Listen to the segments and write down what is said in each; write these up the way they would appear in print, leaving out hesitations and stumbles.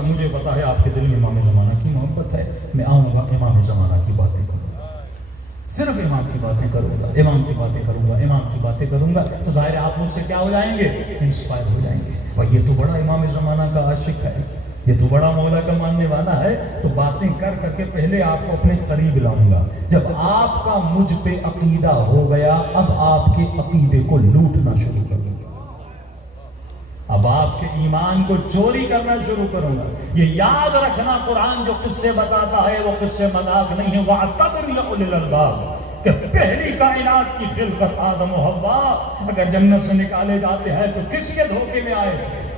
وسلم مجھے پتا ہے آپ کے دل میں امام زمانہ کی محبت ہے، میں آؤں گا امام زمانہ کی باتیں کروں گا، صرف امام کی باتیں کروں گا، امام کی باتیں کروں گا، امام کی باتیں کروں گا، تو ظاہر ہے آپ مجھ سے کیا ہو جائیں گے؟ انسپائر ہو جائیں گے، اور یہ تو بڑا امام زمانہ کا عاشق ہے، یہ تو بڑا مولا کا ماننے والا ہے، تو باتیں کر کر کے پہلے آپ کو اپنے قریب لاؤں گا۔ جب آپ کا مجھ پہ عقیدہ ہو گیا، اب آپ کے عقیدے کو لوٹنا شروع کروں گا، اب آپ کے ایمان کو چوری کرنا شروع کروں گا۔ یہ یاد رکھنا، قرآن جو قصے بتاتا ہے وہ قصے مذاق نہیں ہے، وَاعْتَبِرْ يَا أُولِي الْأَلْبَابِ، کہ پہلی کائنات کی خلقت آدم و حوا اگر جنت سے نکالے جاتے ہیں تو کس کے دھوکے میں آئے تھے؟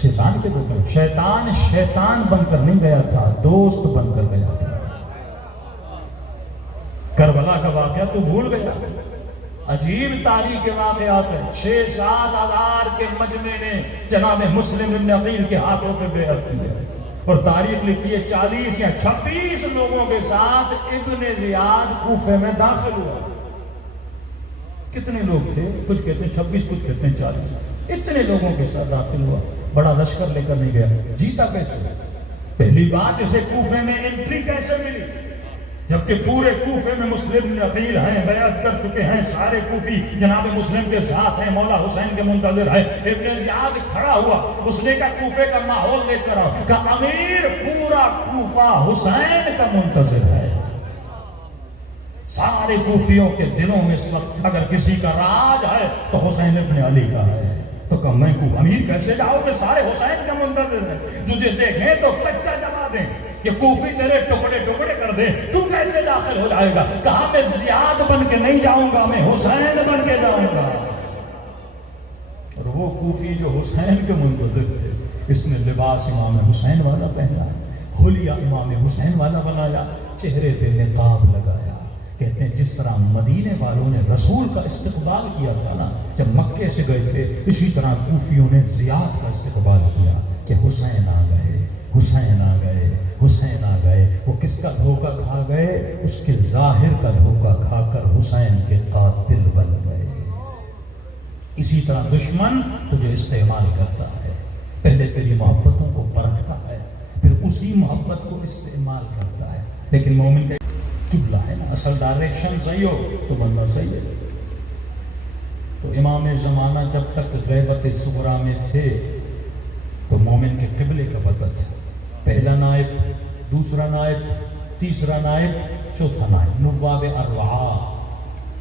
شیطان کے دھوکے میں۔ شیطان بن کر نہیں گیا تھا، دوست بن کر گیا تھا۔ کربلا کا واقعہ تو بھول گیا، عجیب تاریخ کے واقعات ہیں۔ 6-7 ہزار کے مجمع نے جناب مسلم بن عقیل کے ہاتھوں پہ بیعت کی ہے، اور تاریخ لکھتی ہے 40 یا 26 لوگوں کے ساتھ ابن زیاد کوفے میں داخل ہوا۔ کتنے لوگ تھے؟ کچھ کہتے ہیں 26، کچھ کہتے ہیں 40۔ اتنے لوگوں کے ساتھ داخل ہوا، بڑا لشکر لے کر نہیں گیا، جیتا کیسے؟ پہلی بات، اسے کوفے میں انٹری کیسے ملی؟ جبکہ پورے کوفے میں مسلم بن عقیل ہیں، بیعت کر چکے ہیں، سارے کوفی جناب مسلم کے ساتھ ہیں، مولا حسین کے منتظر ہے۔ ابن زیاد کھڑا ہوا، اس نے کہا کوفے کا ماحول لے کر آؤ، کہا امیر پورا کوفہ حسین کا منتظر ہے۔ سارے کوفیوں کے دلوں میں اس وقت اگر کسی کا راج ہے تو حسین ابن علی کا ہے۔ تو کہا میں امیر کیسے جاؤ گے؟ سارے حسین کا منتظر ہے، تجھے دیکھیں تو کچا جما دیں، یہ کوفی تیرے ٹکڑے ٹکڑے کر دیں، تو کیسے داخل ہو جائے گا؟ کہا میں زیاد بن کے نہیں جاؤں گا، میں حسین بن کے جاؤں گا۔ اور وہ کوفی جو حسین کے منتظر تھے، اس نے لباس امام حسین والا پہنا، حلیہ امام حسین والا بنایا، چہرے پہ نقاب لگایا۔ کہتے ہیں جس طرح مدینے والوں نے رسول کا استقبال کیا تھا نا جب مکے سے گئے تھے، اسی طرح کوفیوں نے زیاد کا استقبال کیا کہ حسین آ گئے، حسین آ گئے، حسین آ گئے۔ وہ کس کا دھوکہ کھا گئے؟ اس کے ظاہر کا دھوکہ کھا کر حسین کے قاتل بن گئے۔ اسی طرح دشمن تجھے استعمال کرتا ہے، پہلے تیری محبتوں کو پرکھتا ہے، پھر اسی محبت کو استعمال کرتا ہے۔ لیکن مومن کا قبلہ ہے نا، اصل ڈائریکشن صحیح ہو تو بندہ صحیح ہے۔ تو امام زمانہ جب تک غیبت صغریٰ میں تھے تو مومن کے قبلے کا پتہ تھا، پہلا نائب، دوسرا نائب، تیسرا نائب، چوتھا نائب، نواب اربعہ،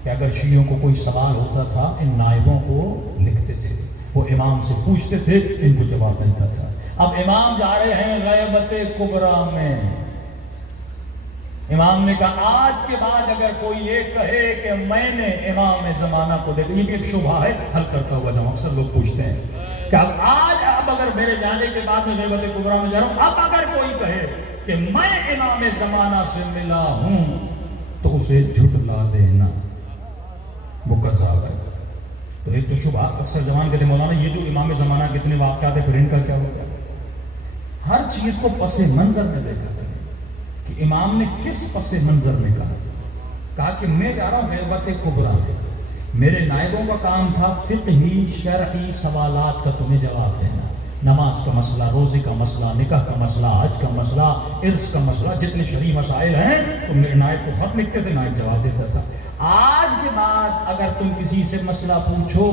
کہ اگر شیعوں کو کوئی سوال ہوتا تھا ان نائبوں کو لکھتے تھے، وہ امام سے پوچھتے تھے، ان کو جواب ملتا تھا۔ اب امام جا رہے ہیں غیبت کبریٰ میں، امام نے کہا آج کے بعد اگر کوئی یہ کہے کہ میں نے امام زمانہ کو دیکھا، یہ بھی ایک شبہ ہے، حل کرتا ہوا جاؤں۔ اکثر لوگ پوچھتے ہیں کہ اب اگر میرے جانے کے بعد میں غیبت کبریٰ میں جا رہا ہوں، اب اگر کوئی کہے کہ میں امام زمانہ سے ملا ہوں تو اسے جھٹلا دینا، وہ کذاب ہے۔ تو ایک تو شبہ اکثر جوان کہتے ہیں مولانا یہ جو امام زمانہ کتنے واقعات ہیں، پھر ان کا کیا ہوگا؟ ہر چیز کو پس منظر میں دیکھا کہ امام نے کس پس منظر میں کہا کہ میں جا رہا ہوں غیبت کبریٰ میں، میرے نائبوں کا کام تھا فقہی شرعی سوالات کا تمہیں جواب دینا، نماز کا مسئلہ، روزے کا مسئلہ، نکاح کا مسئلہ، حج کا مسئلہ، عرس کا مسئلہ، جتنے شرعی مسائل ہیں تو میرے نائب کو خط لکھتے تھے، نائب جواب دیتا تھا۔ آج کے بعد اگر تم کسی سے مسئلہ پوچھو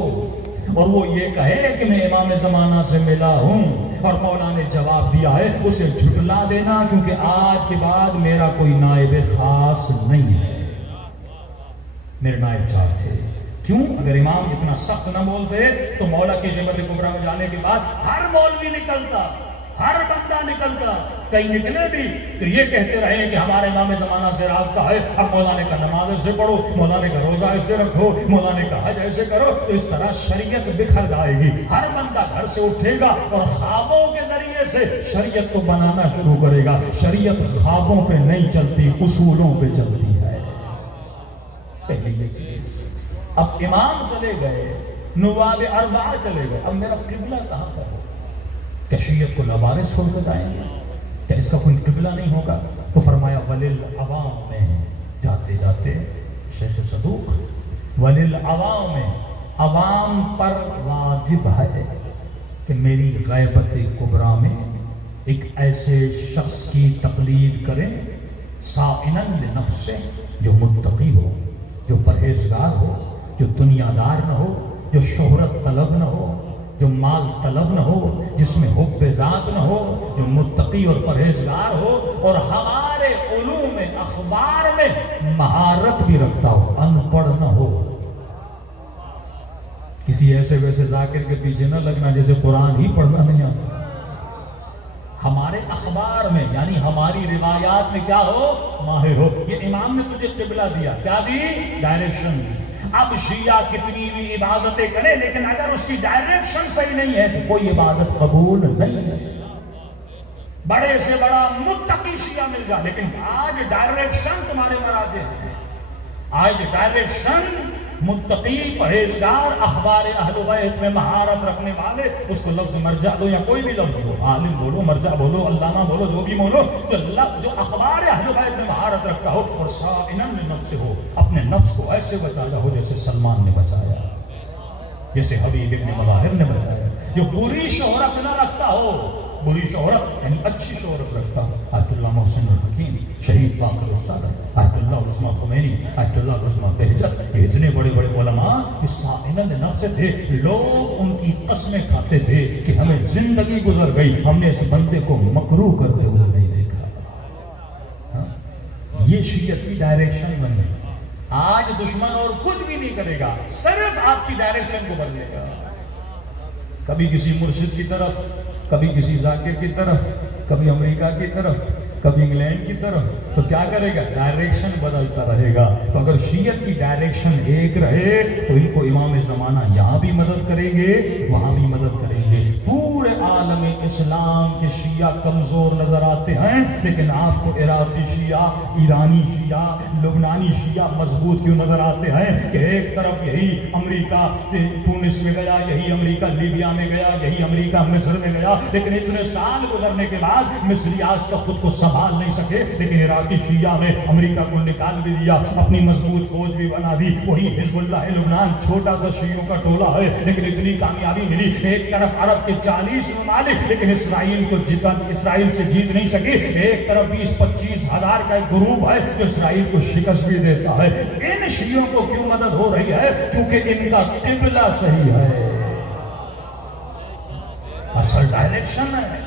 اور وہ یہ کہے کہ میں امام زمانہ سے ملا ہوں اور مولا نے جواب دیا ہے، اسے جھٹلا دینا، کیونکہ آج کے بعد میرا کوئی نائب خاص نہیں ہے، میرے نائب چار تھے۔ کیوں؟ اگر امام اتنا سخت نہ بولتے تو مولا کی غیبت کبریٰ میں جانے کے بعد ہر مولوی نکلتا، ہر بندہ نکلتا، کئی نکلے بھی تو یہ کہتے رہے کہ ہمارے امام زمانہ سے رابطہ ہے، اب مولا نے کہا نماز ایسے پڑھو، مولا نے کہا روزہ ایسے رکھو، مولا نے کہا حج ایسے کرو، تو اس طرح شریعت بکھر جائے گی۔ ہر بندہ گھر سے اٹھے گا اور خوابوں کے ذریعے سے شریعت کو بنانا شروع کرے گا۔ شریعت خوابوں پہ نہیں چلتی، اصولوں پہ چلتی ہے۔ پہلی چیز، اب امام چلے گئے، نواب اربعہ چلے گئے، اب میرا قبلہ کہاں پر ہو؟ کیا شریعت کو لوارث چھوڑ کر جائیں گے؟ کیا اس کا کوئی قبلہ نہیں ہوگا؟ تو فرمایا وللعوام میں جاتے جاتے شیخ صدوق وللعوام میں، عوام پر واجب ہے کہ میری غیبت کبریٰ میں ایک ایسے شخص کی تقلید کریں سائنن لنفس، جو متقی ہو، جو پرہیزگار ہو، جو دنیا دار نہ ہو، جو شہرت طلب نہ ہو، جو مال طلب نہ ہو، جس میں حب ذات نہ ہو، جو متقی اور پرہیزگار ہو اور ہمارے علوم اخبار میں مہارت بھی رکھتا ہو، ان پڑھ نہ ہو۔ کسی ایسے ویسے ذاکر کے پیچھے نہ لگنا جیسے قرآن ہی پڑھنا نہیں آتا۔ ہمارے اخبار میں یعنی ہماری روایات میں کیا ہو؟ ماہر ہو۔ یہ امام نے تجھے قبلہ دیا، کیا دی؟ ڈائریکشن۔ اب شیعہ کتنی بھی عبادتیں کرے لیکن اگر اس کی ڈائریکشن صحیح نہیں ہے تو کوئی عبادت قبول نہیں ہے۔ بڑے سے بڑا متقی شیعہ مل جائے لیکن آج ڈائریکشن تمہارے مراجع ہیں، آج ڈائریکشن متقی پرہیزگار اخبار اہل بیت میں مہارت رکھنے والے، اس کو لفظ مرجع دو یا کوئی بھی لفظ ہو، عالم بولو، مرجع بولو، علامہ بولو، جو بھی بولو، جو اخبار اہل بیت میں مہارت رکھتا ہو اور صائنن لنفس ہو، اپنے نفس کو ایسے بچایا ہو جیسے سلمان نے بچایا، جیسے حبیب ابن مظاہر نے بچایا، جو بری شہرت نہ رکھتا ہو، بری شہرت یعنی اچھی شہرت رکھتا، آیت اللہ محسن الحکیم، شہید باقر السادہ، آیت اللہ عثمہ خمینی، آیت اللہ عثمہ بہجت، یہ اتنے بڑے بڑے علماء کہ صائنن لنفس تھے، لوگ ان کی قسمیں کھاتے تھے کہ ہمیں زندگی گزر گئی، ہم نے اس بندے کو مکروہ کرتے ہوئے نہیں دیکھا۔ یہ شیعت کی ڈائریکشن بن گئی۔ آج دشمن اور کچھ بھی نہیں کرے گا، صرف آپ کی ڈائریکشن کو بدلے گا، کبھی کسی مرشد کی طرف، کبھی کسی ذاکر کی طرف، کبھی امریکہ کی طرف، کبھی انگلینڈ کی طرف، تو کیا کرے گا؟ ڈائریکشن بدلتا رہے گا۔ تو اگر شیعت کی ڈائریکشن ایک رہے تو ان کو امام زمانہ یہاں بھی مدد کریں گے، وہاں بھی مدد کریں گے۔ پورے عالم اسلام کے شیعہ کمزور نظر آتے ہیں لیکن آپ کو عراقی شیعہ، ایرانی شیعہ، لبنانی شیعہ مضبوط کیوں نظر آتے ہیں کہ ایک طرف یہی امریکہ تونس میں گیا، یہی امریکہ لیبیا میں گیا، یہی امریکہ مصر میں گیا، لیکن اتنے سال گزرنے کے بعد مصری آج تک خود کو سنبھال نہیں سکے، لیکن عراقی شیعہ نے امریکہ کو نکال بھی دیا، اپنی مضبوط فوج بھی بنا دی۔ وہی حزب اللہ لبنان چھوٹا سا شیعوں کا ٹولہ ہے لیکن اتنی کامیابی ملی، ایک طرف عرب کے 40 ممالک لیکن اسرائیل سے جیت نہیں سکی، ایک طرف 20-25 ہزار کا ایک گروپ ہے جو اسرائیل کو شکست بھی دیتا ہے۔ ان شیعوں کو کیوں مدد ہو رہی ہے؟ کیونکہ ان کا قبلہ صحیح ہے، اصل ڈائریکشن ہے۔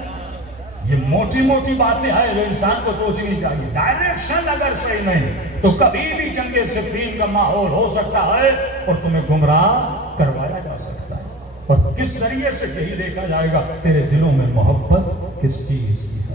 یہ موٹی موٹی باتیں ہیں جو انسان کو سوچنی چاہیے۔ ڈائریکشن اگر صحیح نہیں تو کبھی بھی جنگ صفین کا ماحول ہو سکتا ہے اور تمہیں گمراہ کروایا جا سکتا ہے، اور کس ذریعے سے یہی دیکھا جائے گا تیرے دلوں میں محبت کس چیز کی ہے۔